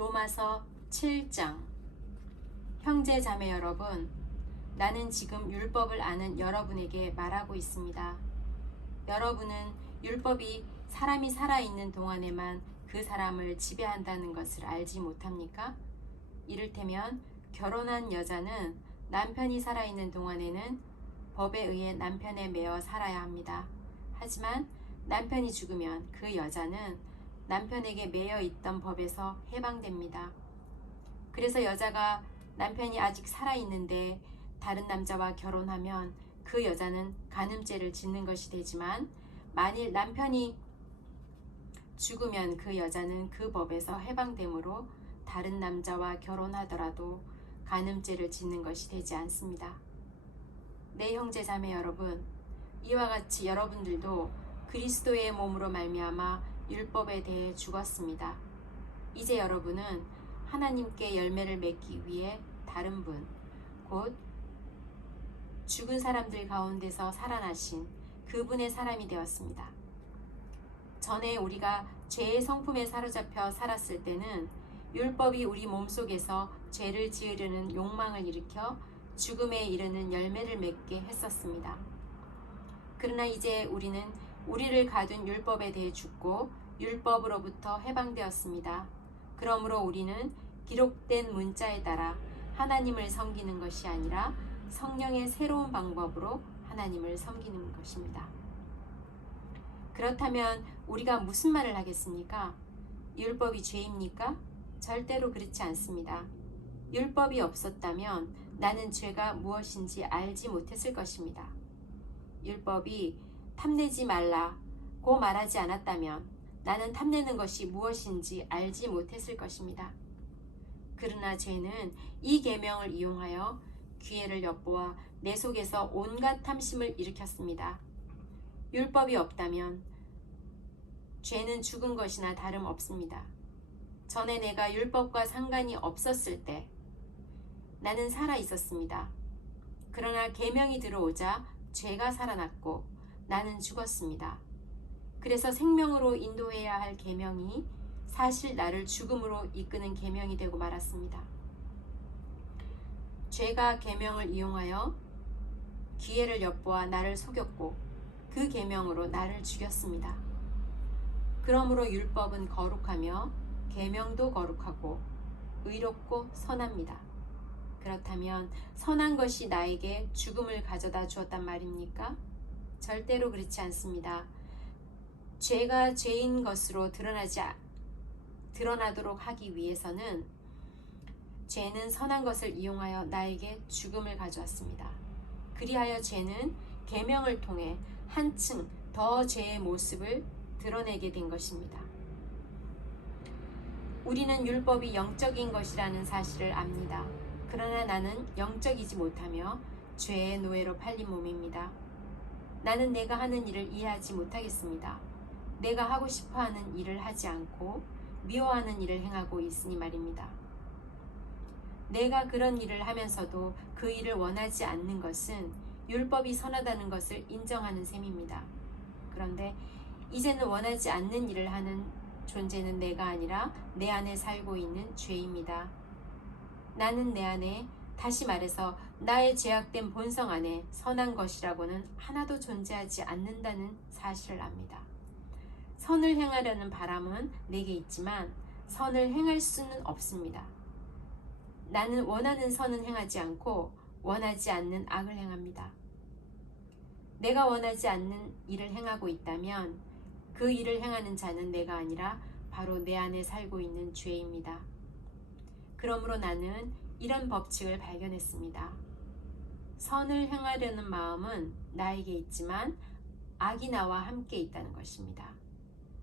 로마서 7장. 형제 자매 여러분, 나는 지금 율법을 아는 여러분에게 말하고 있습니다. 여러분은 율법이 사람이 살아있는 동안에만 그 사람을 지배한다는 것을 알지 못합니까? 이를테면 결혼한 여자는 남편이 살아있는 동안에는 법에 의해 남편에 매어 살아야 합니다. 하지만 남편이 죽으면 그 여자는 남편에게 매여 있던 법에서 해방됩니다. 그래서 여자가 남편이 아직 살아있는데 다른 남자와 결혼하면 그 여자는 간음죄를 짓는 것이 되지만, 만일 남편이 죽으면 그 여자는 그 법에서 해방되므로 다른 남자와 결혼하더라도 간음죄를 짓는 것이 되지 않습니다. 내 형제 자매 여러분, 이와 같이 여러분들도 그리스도의 몸으로 말미암아 율법에 대해 죽었습니다. 이제 여러분은 하나님께 열매를 맺기 위해 다른 분, 곧 죽은 사람들 가운데서 살아나신 그분의 사람이 되었습니다. 전에 우리가 죄의 성품에 사로잡혀 살았을 때는 율법이 우리 몸속에서 죄를 지으려는 욕망을 일으켜 죽음에 이르는 열매를 맺게 했었습니다. 그러나 이제 우리는 우리를 가둔 율법에 대해 죽고 율법으로부터 해방되었습니다. 그러므로 우리는 기록된 문자에 따라 하나님을 섬기는 것이 아니라 성령의 새로운 방법으로 하나님을 섬기는 것입니다. 그렇다면 우리가 무슨 말을 하겠습니까? 율법이 죄입니까? 절대로 그렇지 않습니다. 율법이 없었다면 나는 죄가 무엇인지 알지 못했을 것입니다. 율법이 탐내지 말라고 말하지 않았다면 나는 탐내는 것이 무엇인지 알지 못했을 것입니다. 그러나 죄는 이 계명을 이용하여 기회를 엿보아 내 속에서 온갖 탐심을 일으켰습니다. 율법이 없다면 죄는 죽은 것이나 다름없습니다. 전에 내가 율법과 상관이 없었을 때 나는 살아 있었습니다. 그러나 계명이 들어오자 죄가 살아났고 나는 죽었습니다. 그래서 생명으로 인도해야 할 계명이 사실 나를 죽음으로 이끄는 계명이 되고 말았습니다. 죄가 계명을 이용하여 기회를 엿보아 나를 속였고 그 계명으로 나를 죽였습니다. 그러므로 율법은 거룩하며 계명도 거룩하고 의롭고 선합니다. 그렇다면 선한 것이 나에게 죽음을 가져다 주었단 말입니까? 절대로 그렇지 않습니다. 죄가 죄인 것으로 드러나도록 하기 위해서는 죄는 선한 것을 이용하여 나에게 죽음을 가져왔습니다. 그리하여 죄는 계명을 통해 한층 더 죄의 모습을 드러내게 된 것입니다. 우리는 율법이 영적인 것이라는 사실을 압니다. 그러나 나는 영적이지 못하며 죄의 노예로 팔린 몸입니다. 나는 내가 하는 일을 이해하지 못하겠습니다. 내가 하고 싶어하는 일을 하지 않고 미워하는 일을 행하고 있으니 말입니다. 내가 그런 일을 하면서도 그 일을 원하지 않는 것은 율법이 선하다는 것을 인정하는 셈입니다. 그런데 이제는 원하지 않는 일을 하는 존재는 내가 아니라 내 안에 살고 있는 죄입니다. 나는 내 안에, 다시 말해서 나의 죄악된 본성 안에 선한 것이라고는 하나도 존재하지 않는다는 사실을 압니다. 선을 행하려는 바람은 내게 있지만 선을 행할 수는 없습니다. 나는 원하는 선은 행하지 않고 원하지 않는 악을 행합니다. 내가 원하지 않는 일을 행하고 있다면 그 일을 행하는 자는 내가 아니라 바로 내 안에 살고 있는 죄입니다. 그러므로 나는 이런 법칙을 발견했습니다. 선을 행하려는 마음은 나에게 있지만 악이 나와 함께 있다는 것입니다.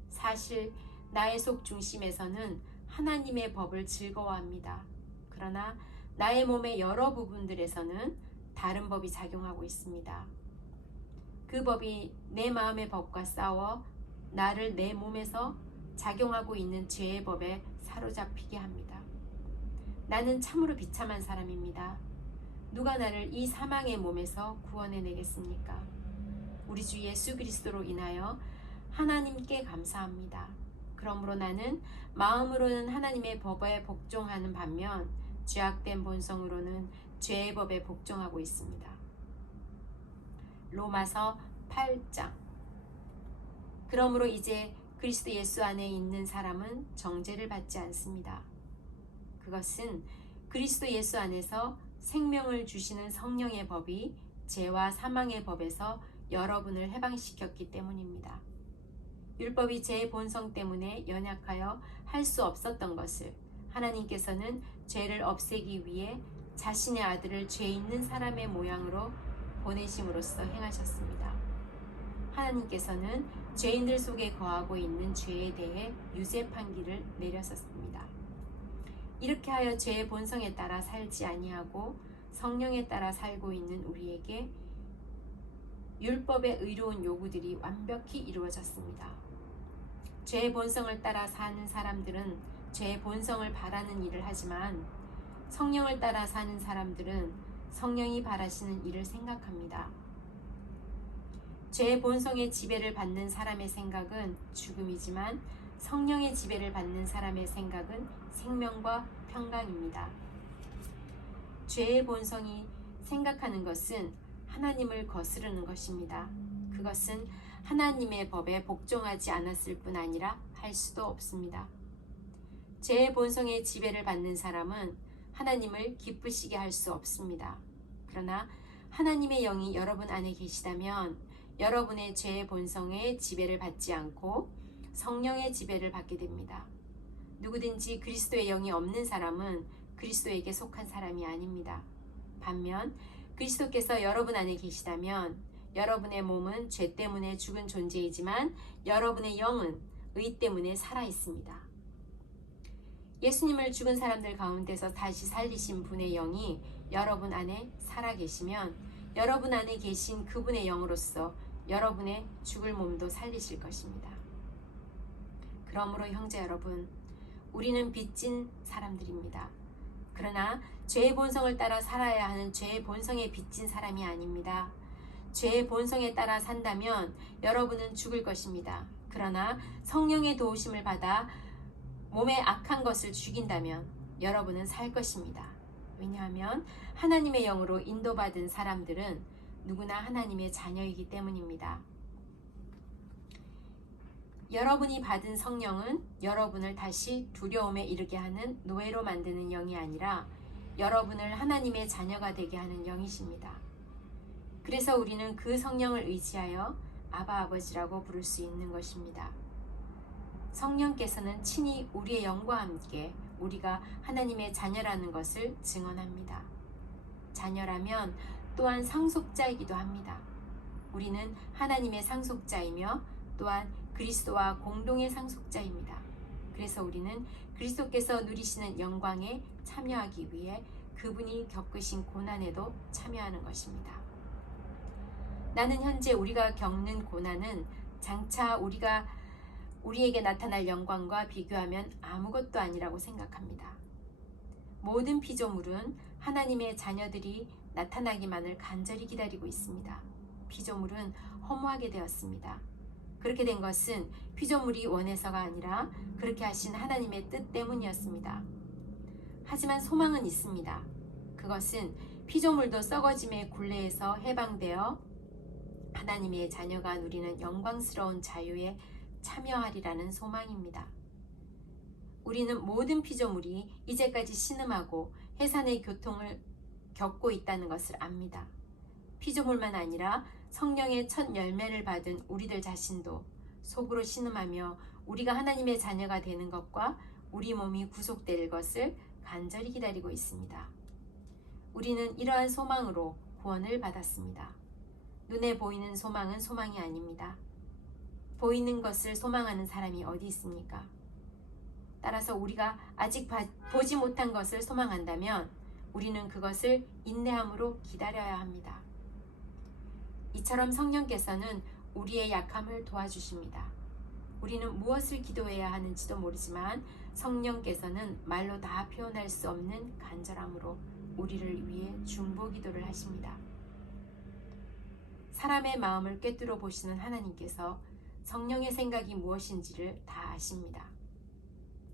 사실 나의 속 중심에서는 하나님의 법을 즐거워합니다. 그러나 나의 몸의 여러 부분들에서는 다른 법이 작용하고 있습니다. 그 법이 내 마음의 법과 싸워 나를 내 몸에서 작용하고 있는 죄의 법에 사로잡히게 합니다. 나는 참으로 비참한 사람입니다. 누가 나를 이 사망의 몸에서 구원해내겠습니까? 우리 주 예수 그리스도로 인하여 하나님께 감사합니다. 그러므로 나는 마음으로는 하나님의 법에 복종하는 반면 죄악된 본성으로는 죄의 법에 복종하고 있습니다. 로마서 8장. 그러므로 이제 그리스도 예수 안에 있는 사람은 정죄를 받지 않습니다. 그것은 그리스도 예수 안에서 생명을 주시는 성령의 법이 죄와 사망의 법에서 여러분을 해방시켰기 때문입니다. 율법이 죄의 본성 때문에 연약하여 할 수 없었던 것을 하나님께서는 죄를 없애기 위해 자신의 아들을 죄 있는 사람의 모양으로 보내심으로써 행하셨습니다. 하나님께서는 죄인들 속에 거하고 있는 죄에 대해 유죄 판기를 내렸었습니다. 이렇게 하여 죄의 본성에 따라 살지 아니하고 성령에 따라 살고 있는 우리에게 율법의 의로운 요구들이 완벽히 이루어졌습니다. 죄의 본성을 따라 사는 사람들은 죄의 본성을 바라는 일을 하지만 성령을 따라 사는 사람들은 성령이 바라시는 일을 생각합니다. 죄의 본성의 지배를 받는 사람의 생각은 죽음이지만 성령의 지배를 받는 사람의 생각은 생명과 평강입니다. 죄의 본성이 생각하는 것은 하나님을 거스르는 것입니다. 그것은 하나님의 법에 복종하지 않았을 뿐 아니라 할 수도 없습니다. 죄의 본성의 지배를 받는 사람은 하나님을 기쁘시게 할 수 없습니다. 그러나 하나님의 영이 여러분 안에 계시다면 여러분의 죄의 본성의 지배를 받지 않고 성령의 지배를 받게 됩니다. 누구든지 그리스도의 영이 없는 사람은 그리스도에게 속한 사람이 아닙니다. 반면 그리스도께서 여러분 안에 계시다면 여러분의 몸은 죄 때문에 죽은 존재이지만 여러분의 영은 의 때문에 살아 있습니다. 예수님을 죽은 사람들 가운데서 다시 살리신 분의 영이 여러분 안에 살아 계시면 여러분 안에 계신 그분의 영으로서 여러분의 죽을 몸도 살리실 것입니다. 그러므로 형제 여러분, 우리는 빚진 사람들입니다. 그러나 죄의 본성을 따라 살아야 하는 죄의 본성에 빚진 사람이 아닙니다. 죄의 본성에 따라 산다면 여러분은 죽을 것입니다. 그러나 성령의 도우심을 받아 몸의 악한 것을 죽인다면 여러분은 살 것입니다. 왜냐하면 하나님의 영으로 인도받은 사람들은 누구나 하나님의 자녀이기 때문입니다. 여러분이 받은 성령은 여러분을 다시 두려움에 이르게 하는 노예로 만드는 영이 아니라 여러분을 하나님의 자녀가 되게 하는 영이십니다. 그래서 우리는 그 성령을 의지하여 아바 아버지라고 부를 수 있는 것입니다. 성령께서는 친히 우리의 영과 함께 우리가 하나님의 자녀라는 것을 증언합니다. 자녀라면 또한 상속자이기도 합니다. 우리는 하나님의 상속자이며 또한 그리스도와 공동의 상속자입니다. 그래서 우리는 그리스도께서 누리시는 영광에 참여하기 위해 그분이 겪으신 고난에도 참여하는 것입니다. 나는 현재 우리가 겪는 고난은 장차 우리에게 나타날 영광과 비교하면 아무것도 아니라고 생각합니다. 모든 피조물은 하나님의 자녀들이 나타나기만을 간절히 기다리고 있습니다. 피조물은 허무하게 되었습니다. 그렇게 된 것은 피조물이 원해서가 아니라 그렇게 하신 하나님의 뜻 때문이었습니다. 하지만 소망은 있습니다. 그것은 피조물도 썩어짐의 굴레에서 해방되어 하나님의 자녀가 누리는 영광스러운 자유에 참여하리라는 소망입니다. 우리는 모든 피조물이 이제까지 신음하고 해산의 고통을 겪고 있다는 것을 압니다. 피조물만 아니라 성령의 첫 열매를 받은 우리들 자신도 속으로 신음하며 우리가 하나님의 자녀가 되는 것과 우리 몸이 구속될 것을 간절히 기다리고 있습니다. 우리는 이러한 소망으로 구원을 받았습니다. 눈에 보이는 소망은 소망이 아닙니다. 보이는 것을 소망하는 사람이 어디 있습니까? 따라서 우리가 아직 보지 못한 것을 소망한다면 우리는 그것을 인내함으로 기다려야 합니다. 이처럼 성령께서는 우리의 약함을 도와주십니다. 우리는 무엇을 기도해야 하는지도 모르지만 성령께서는 말로 다 표현할 수 없는 간절함으로 우리를 위해 중보 기도를 하십니다. 사람의 마음을 꿰뚫어 보시는 하나님께서 성령의 생각이 무엇인지를 다 아십니다.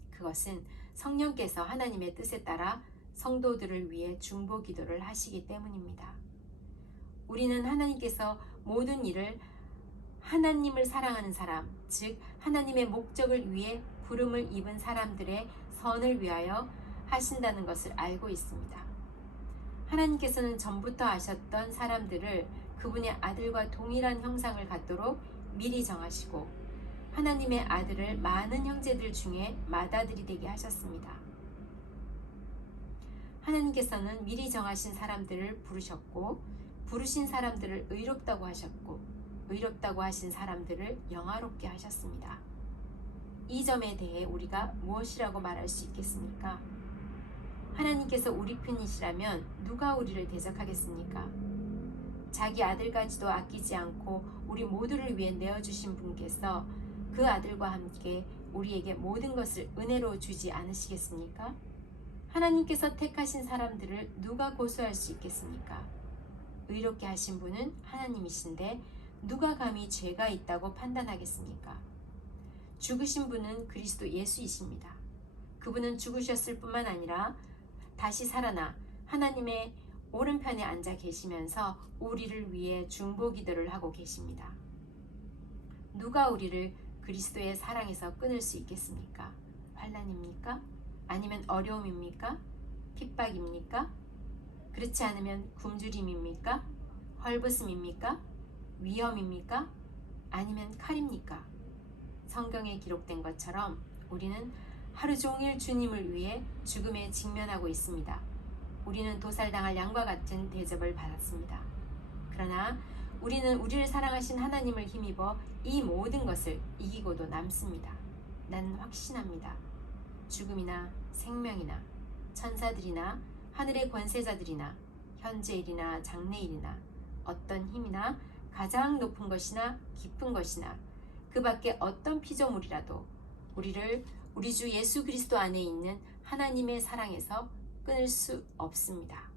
그것은 성령께서 하나님의 뜻에 따라 성도들을 위해 중보 기도를 하시기 때문입니다. 우리는 하나님께서 모든 일을 하나님을 사랑하는 사람, 즉 하나님의 목적을 위해 부름을 입은 사람들의 선을 위하여 하신다는 것을 알고 있습니다. 하나님께서는 전부터 아셨던 사람들을 그분의 아들과 동일한 형상을 갖도록 미리 정하시고 하나님의 아들을 많은 형제들 중에 맏아들이 되게 하셨습니다. 하나님께서는 미리 정하신 사람들을 부르셨고 부르신 사람들을 의롭다고 하셨고 의롭다고 하신 사람들을 영화롭게 하셨습니다. 이 점에 대해 우리가 무엇이라고 말할 수 있겠습니까? 하나님께서 우리 편이시라면 누가 우리를 대적하겠습니까? 자기 아들까지도 아끼지 않고 우리 모두를 위해 내어주신 분께서 그 아들과 함께 우리에게 모든 것을 은혜로 주지 않으시겠습니까? 하나님께서 택하신 사람들을 누가 고소할 수 있겠습니까? 의롭게 하신 분은 하나님이신데 누가 감히 죄가 있다고 판단하겠습니까? 죽으신 분은 그리스도 예수이십니다. 그분은 죽으셨을 뿐만 아니라 다시 살아나 하나님의 오른편에 앉아 계시면서 우리를 위해 중보 기도를 하고 계십니다. 누가 우리를 그리스도의 사랑에서 끊을 수 있겠습니까? 환난입니까? 아니면 어려움입니까? 핍박입니까? 그렇지 않으면 굶주림입니까? 헐벗음입니까? 위험입니까? 아니면 칼입니까? 성경에 기록된 것처럼 우리는 하루 종일 주님을 위해 죽음에 직면하고 있습니다. 우리는 도살당할 양과 같은 대접을 받았습니다. 그러나 우리는 우리를 사랑하신 하나님을 힘입어 이 모든 것을 이기고도 남습니다. 나는 확신합니다. 죽음이나 생명이나 천사들이나 하늘의 권세자들이나 현재일이나 장래일이나 어떤 힘이나 가장 높은 것이나 깊은 것이나 그 밖에 어떤 피조물이라도 우리를 우리 주 예수 그리스도 안에 있는 하나님의 사랑에서 끊을 수 없습니다.